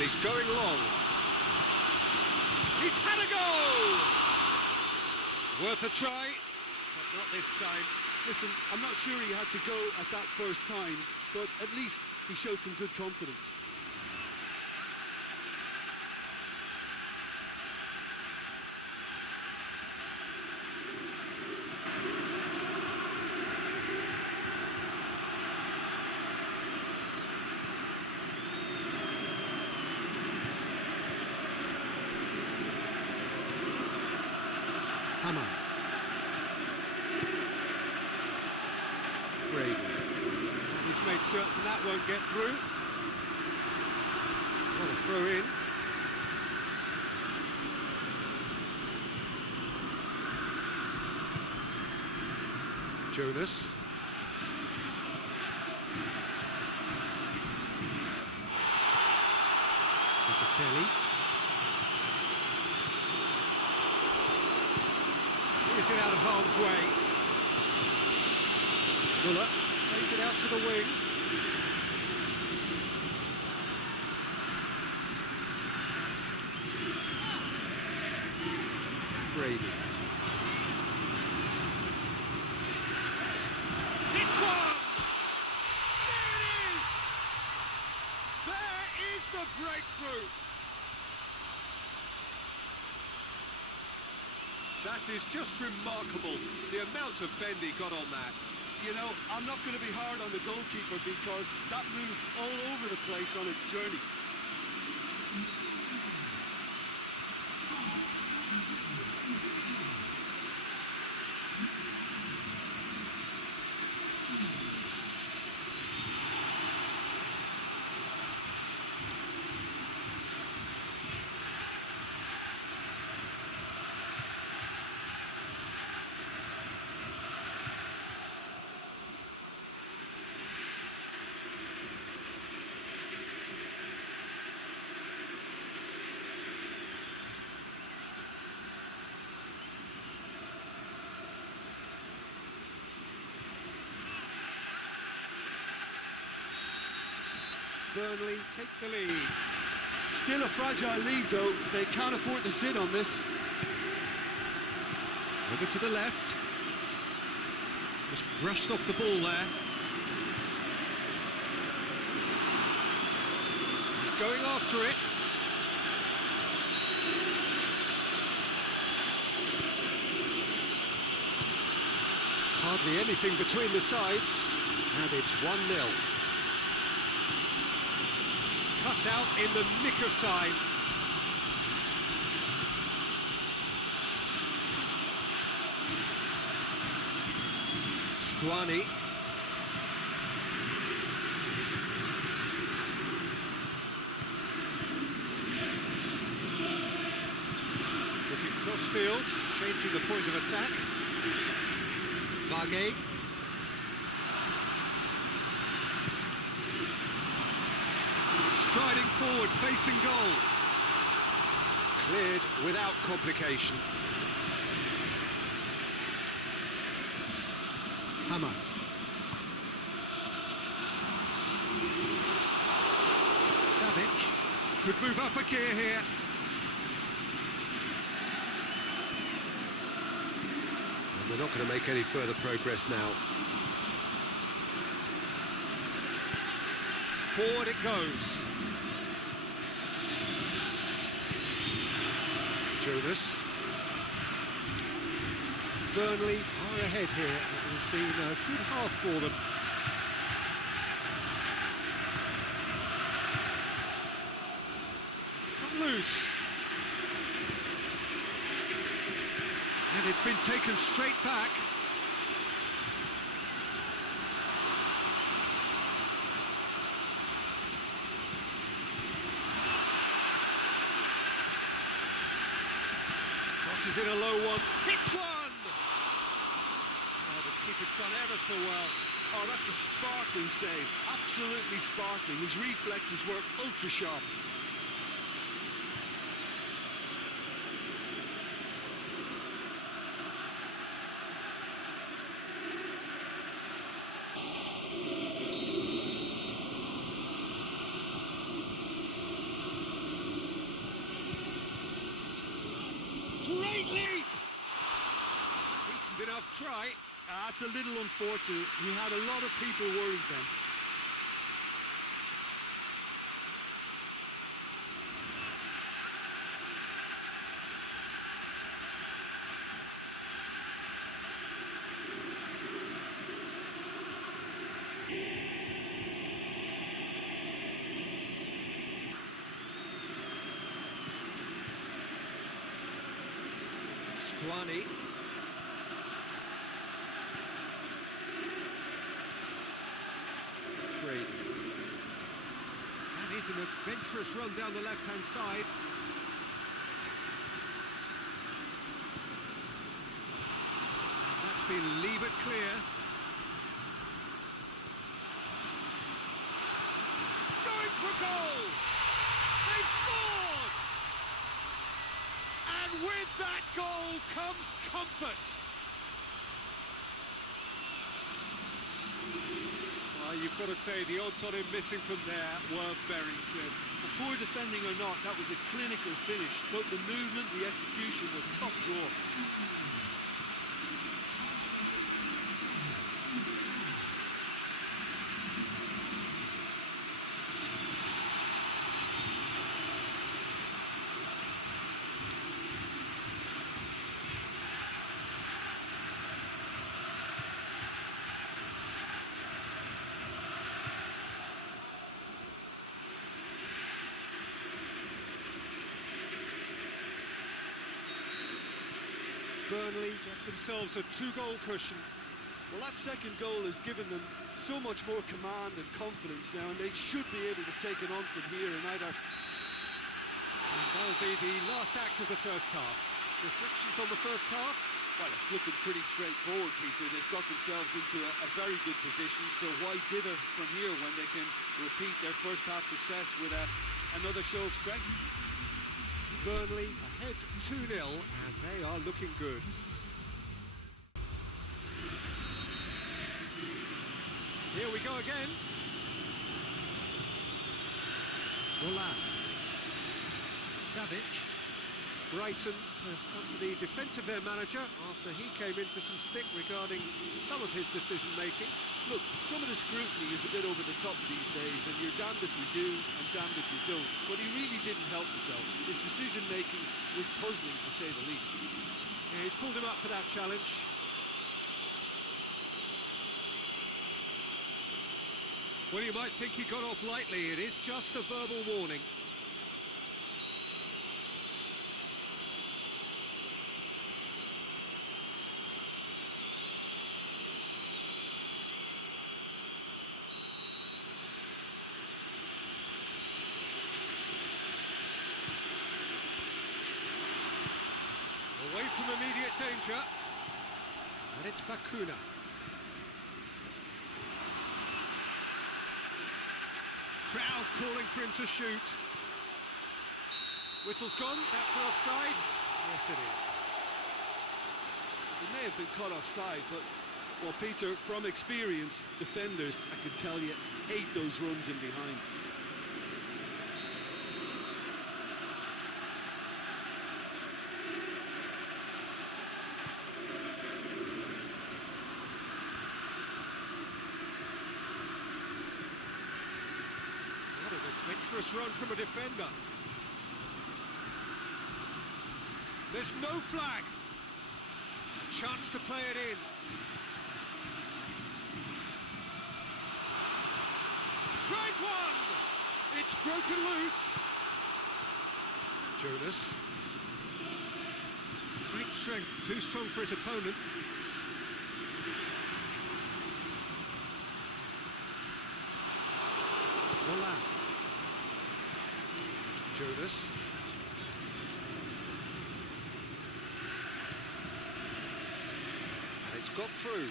And he's going long. He's had a go! Worth a try, but not this time. Listen, I'm not sure he had to go at that first time, but at least he showed some good confidence. Hammer. Brady. And he's made certain that won't get through. What a throw in. Jonas. Locatelli. Clears it out of harm's way. Muller plays it out to the wing. Brady. It's one! There it is! There is the breakthrough! That is just remarkable, the amount of bend he got on that. You know, I'm not going to be hard on the goalkeeper because that moved all over the place on its journey. Burnley take the lead. Still a fragile lead, though. They can't afford to sit on this. Over to the left. Just brushed off the ball there. He's going after it. Hardly anything between the sides, and it's 1-0. Cut out in the nick of time. Stuani. Looking cross-field, changing the point of attack. Vargey. Striding forward, facing goal. Cleared without complication. Hammer. Savic could move up a gear here. And we're not going to make any further progress now. Forward it goes. Jonas. Burnley are ahead here. It has been a good half for them. It's come loose. And it's been taken straight back. Crosses in a low one. Hits one! Oh, the keeper's done ever so well. Oh, that's a sparkling save. Absolutely sparkling. His reflexes were ultra sharp. tough try. That's a little unfortunate. He had a lot of people worried then. Stuani. Brady. That is an adventurous run down the left-hand side. And that's been leave it clear. Going for goal! They've scored! And with that goal comes comfort. Well, you've got to say the odds on him missing from there were very slim. Well, poor defending or not, that was a clinical finish. Both the movement, the execution were top draw. Burnley get themselves a 2-goal cushion. Well, that second goal has given them so much more command and confidence now, and they should be able to take it on from here and either... And that'll be the last act of the first half. Reflections on the first half? Well, it's looking pretty straightforward, Peter. They've got themselves into a very good position, so why dither from here when they can repeat their first half success with another show of strength? Burnley ahead 2-0, and they are looking good. Here we go again. Roland. Savic. Brighton have come to the defence of their manager after he came in for some stick regarding some of his decision-making. Look, some of the scrutiny is a bit over the top these days, and you're damned if you do and damned if you don't. But he really didn't help himself. His decision-making was puzzling, to say the least. Yeah, he's pulled him up for that challenge. Well, you might think he got off lightly. It is just a verbal warning. Away from immediate danger. And it's Bakuna. Crowd calling for him to shoot. Whistle's gone, that for offside? Yes, it is. He may have been caught offside, but, well, Peter, from experience, defenders, I can tell you, hate those runs in behind. Adventurous run from a defender. There's no flag. A chance to play it in. Tries one. It's broken loose. Jonas. Great strength, too strong for his opponent. Roland. Jonas. And it's got through.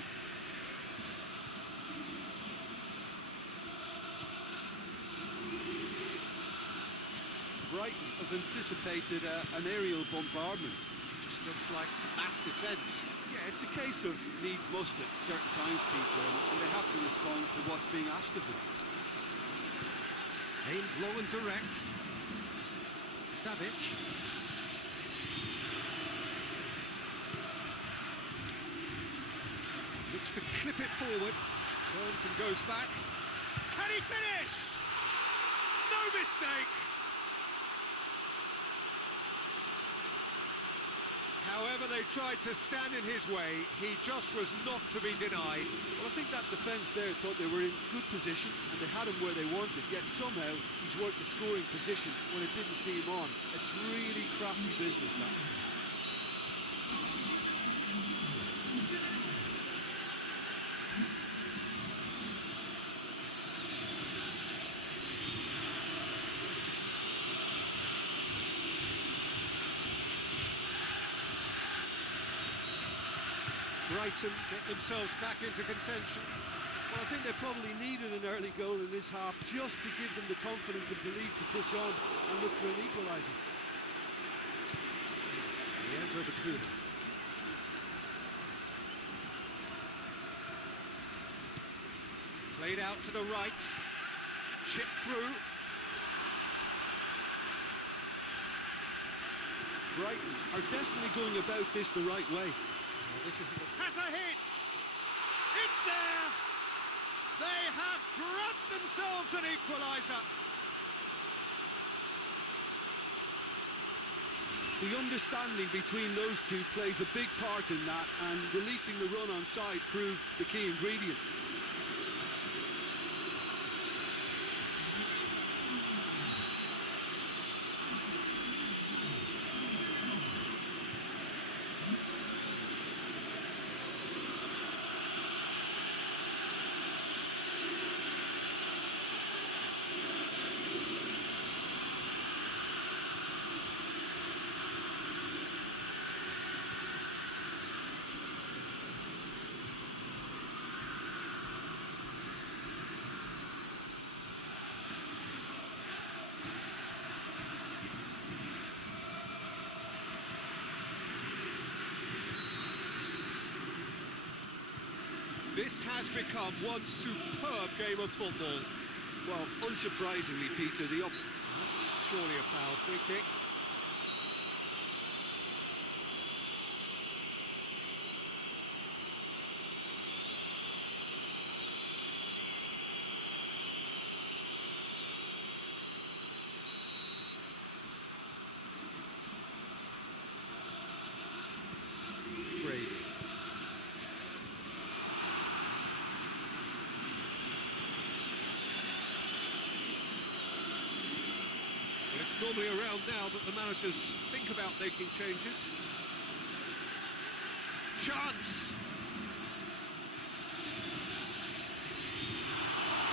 Brighton have anticipated an aerial bombardment. Just looks like mass defence. Yeah, it's a case of needs must at certain times, Peter, and they have to respond to what's being asked of them. Aimed long and direct. Savic. Looks to clip it forward. Turns and goes back. Can he finish? No mistake! However they tried to stand in his way, he just was not to be denied. Well, I think that defence there thought they were in good position and they had him where they wanted, yet somehow he's worked a scoring position when it didn't see him on. It's really crafty business, that. Brighton get themselves back into contention. Well, I think they probably needed an early goal in this half just to give them the confidence and belief to push on and look for an equaliser. Leandro Bacuna. Played out to the right. Chipped through. Brighton are definitely going about this the right way. This isn't has a hit! It's there! They have grabbed themselves an equaliser! The understanding between those two plays a big part in that, and releasing the run on side proved the key ingredient. This has become one superb game of football. Well, unsurprisingly, Peter, That's surely a foul. Free kick. Brady. It's normally around now that the managers think about making changes. Chance!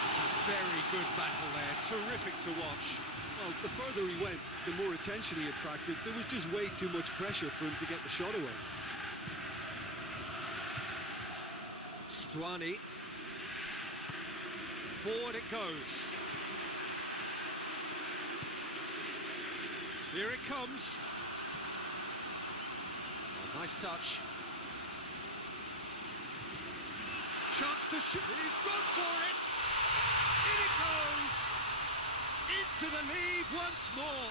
It's a very good battle there, terrific to watch. well, the further he went, the more attention he attracted. There was just way too much pressure for him to get the shot away. Stuani. Forward it goes. Here it comes. Oh, nice touch. Chance to shoot. He's gone for it. In it goes. Into the lead once more.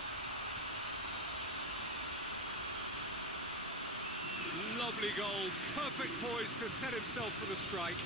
Lovely goal. Perfect poise to set himself for the strike.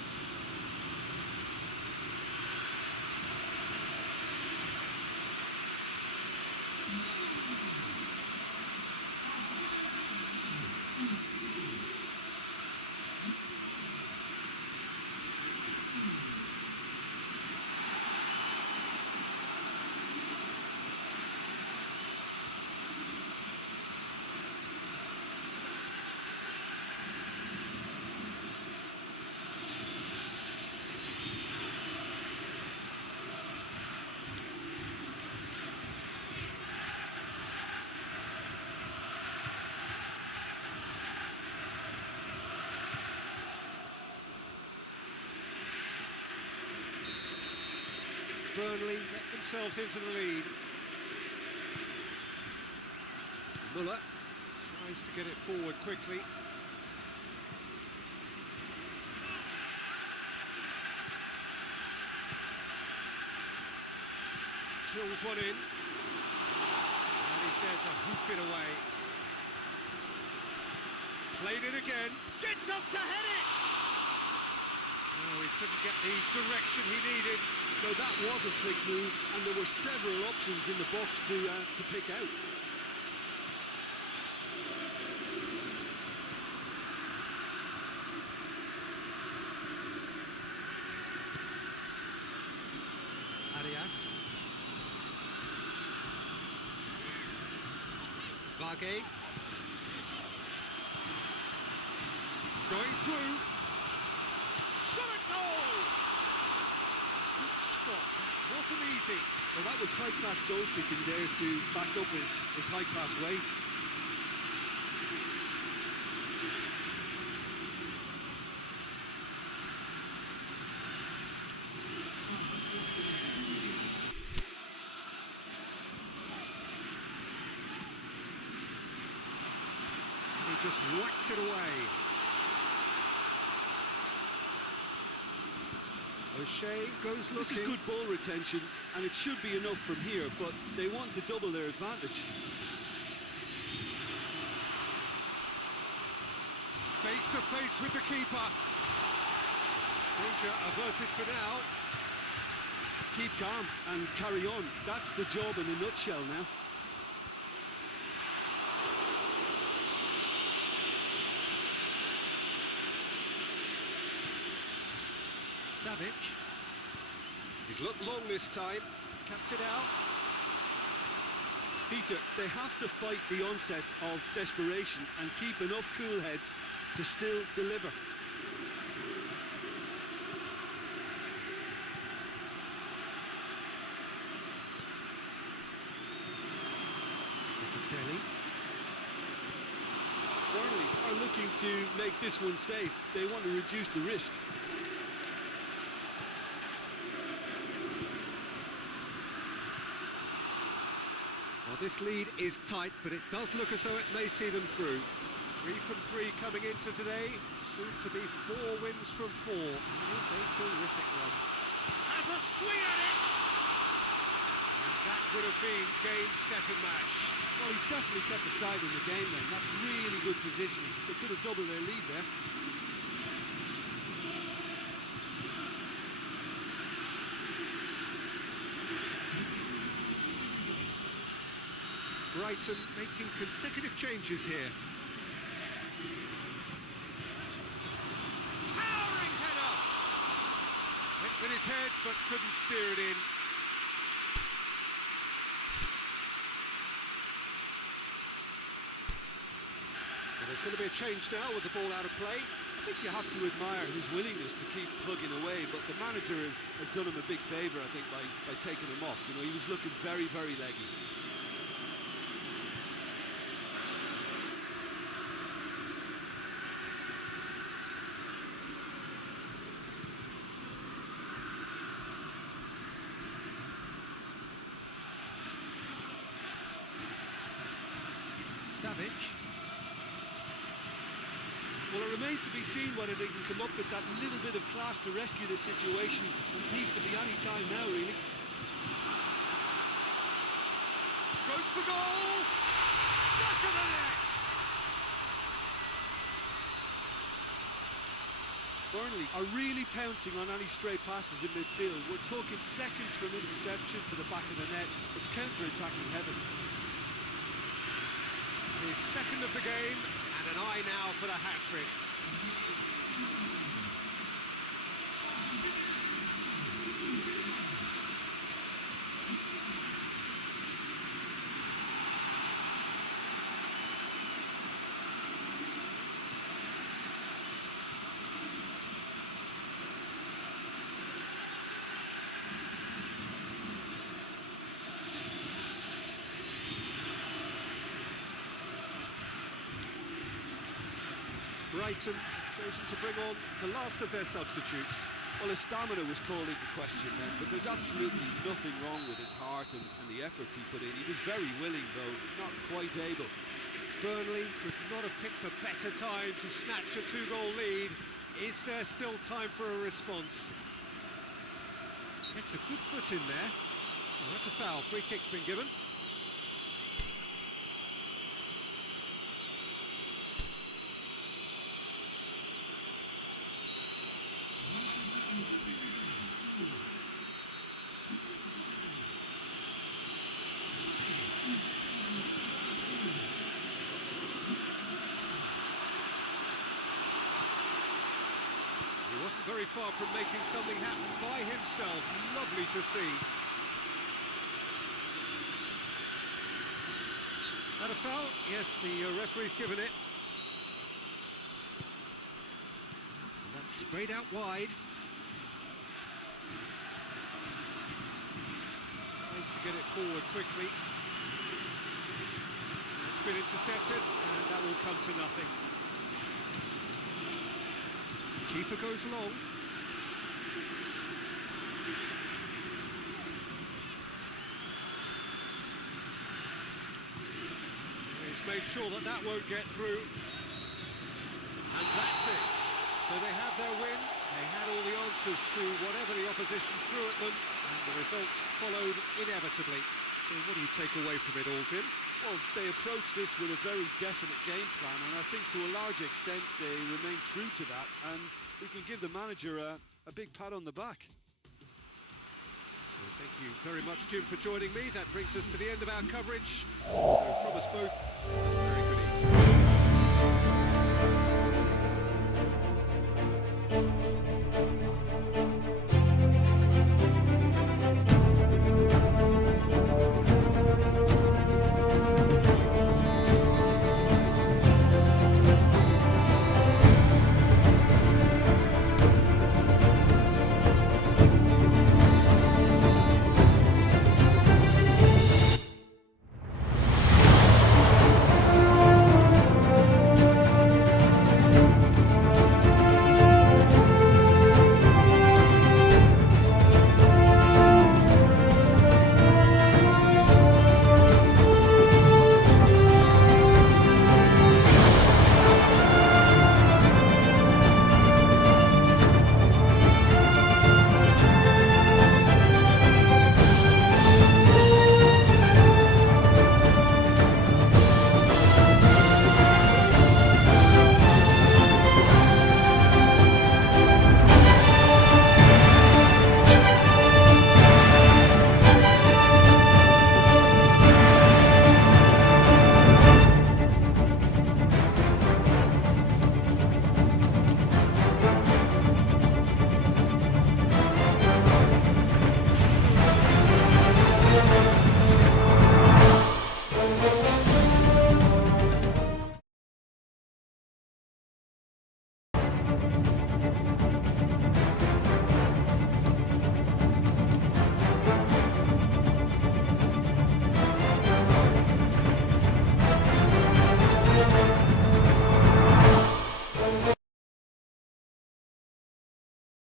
Burnley get themselves into the lead. Muller tries to get it forward quickly. Drills one in. And he's there to hoof it away. Played it again. Gets up to head it! couldn't get the direction he needed. No, that was a slick move, and there were several options in the box to pick out. Arias. Vargey. Going through. Shot at goal! Good stop, that wasn't easy. Well, that was high-class goalkeeping there to back up his high-class wage. He just whacks it away. O'Shea goes looking. This is good ball retention, and it should be enough from here, but they want to double their advantage. Face to face with the keeper. Danger averted for now. Keep calm and carry on. That's the job in a nutshell now. Savic. He's looked long this time. Cuts it out. Peter, they have to fight the onset of desperation and keep enough cool heads to still deliver. Locatelli. Burnley are looking to make this one safe. They want to reduce the risk. Well, this lead is tight, but it does look as though it may see them through. 3 from 3 coming into today, soon to be 4 wins from 4. It is a terrific one. Has a swing at it! And that would have been game, set and match. Well, he's definitely kept the side in the game then. That's really good positioning. They could have doubled their lead there. Brighton making consecutive changes here. Towering header! Went with his head, but couldn't steer it in. Well, there's going to be a change now with the ball out of play. I think you have to admire his willingness to keep plugging away, but the manager has done him a big favour, I think, by taking him off. You know, he was looking very, very leggy. Savic. Well, it remains to be seen whether they can come up with that little bit of class to rescue this situation, and it needs to be any time now, really. Goes for goal! Back of the net! Burnley are really pouncing on any stray passes in midfield. We're talking seconds from interception to the back of the net. It's counter-attacking heaven. His second of the game, and an eye now for the hat-trick. Brighton have chosen to bring on the last of their substitutes. Well, his stamina was called into question then, but there's absolutely nothing wrong with his heart and the efforts he put in. He was very willing, though, not quite able. Burnley could not have picked a better time to snatch a 2-goal lead. Is there still time for a response? It's a good foot in there. Well, that's a foul. Free kick's been given. very far from making something happen by himself. Lovely to see. That a foul? Yes, the referee's given it. And that's sprayed out wide. Tries to get it forward quickly. It's been intercepted, and that will come to nothing. Keeper goes long. He's made sure that that won't get through. And that's it. So they have their win. They had all the answers to whatever the opposition threw at them, and the result followed inevitably. So what do you take away from it all, Jim? Well, they approached this with a very definite game plan, and I think to a large extent they remain true to that, and we can give the manager a big pat on the back. So thank you very much, Jim, for joining me. That brings us to the end of our coverage. So from us both,